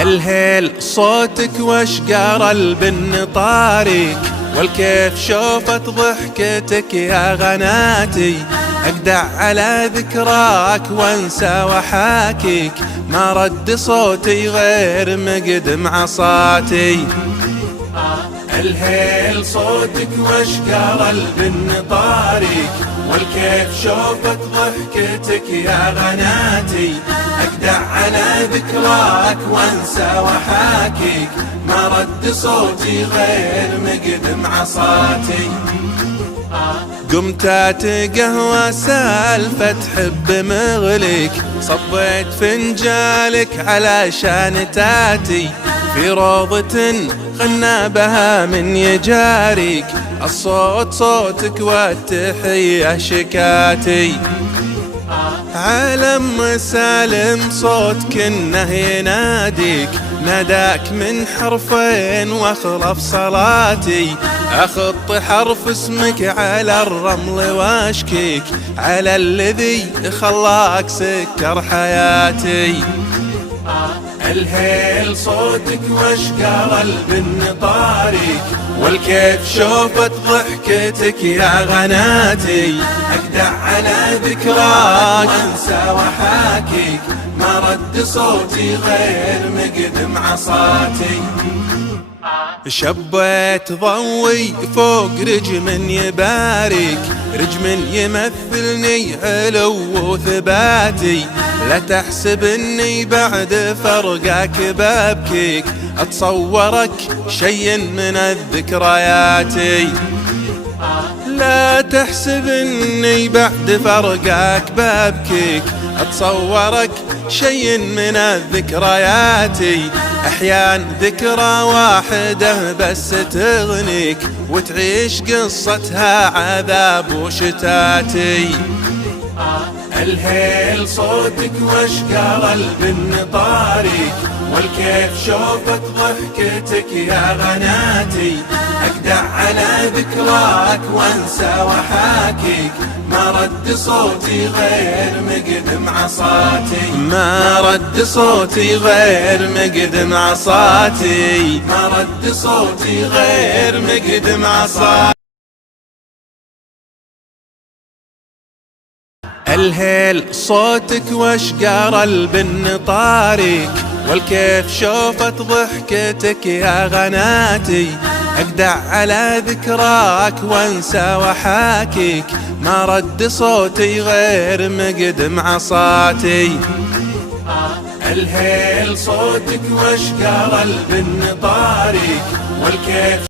الهيل صوتك واشقار البن طاريك، والكيف شوفت ضحكتك يا غناتي. اقدع على ذكراك وانسى وحاكيك، ما رد صوتي غير مقدم عصاتي. الهيل صوتك واشقار البن طاريك، والكيف شوفت ضحكتك يا غناتي. اقدع على ذكراك وانسى وحاكيك، ما رد صوتي غير مقدم عصاتي. قمت اتقهوى سالفة حب مغليك، صبيت فنجالك علشان تاتي. في روضة غنى بها من يجاريك، الصوت صوتك والتحية شكاتي. عالم مسالم صوت كنه يناديك، ناداك من حرفين واخلف صلاتي. اخط حرف اسمك على الرمل واشكيك، على الذي خلاك سكر حياتي. الهيل صوتك واشقار البن طاريك، والكيف شوفت ضحكتك يا غناتي. اقدع على ذكراك وانسى وحاكيك، ما رد صوتي غير مقدم عصاتي. شبيت ضوي فوق رجم يباريك، رجم يمثلني علو وثباتي. لا تحسب اني بعد فرقك ببكيك، اتصورك شي من الذكرياتي. لا تحسب اني بعد فرقك ببكيك، اتصورك شي من الذكرياتي. احيان ذكرى واحدة بس تغنيك، وتعيش قصتها عذاب وشتاتي. الهيل صوتك واشقار البن طاريك، والكيف شوفت ضحكتك يا غناتي. اقدع على ذكراك وانسى وحاكيك، ما رد صوتي غير مقدم عصاتي. ما رد صوتي غير مقدم عصاتي، ما رد صوتي غير مقدم عصاتي. الهيل صوتك واشقار البن طاريك، والكيف شوفت ضحكتك يا غناتي. اقدع على ذكراك وانسى وحاكيك، ما رد صوتي غير مقدم عصاتي. الهيل صوتك واشقار البن طاريك، والكيف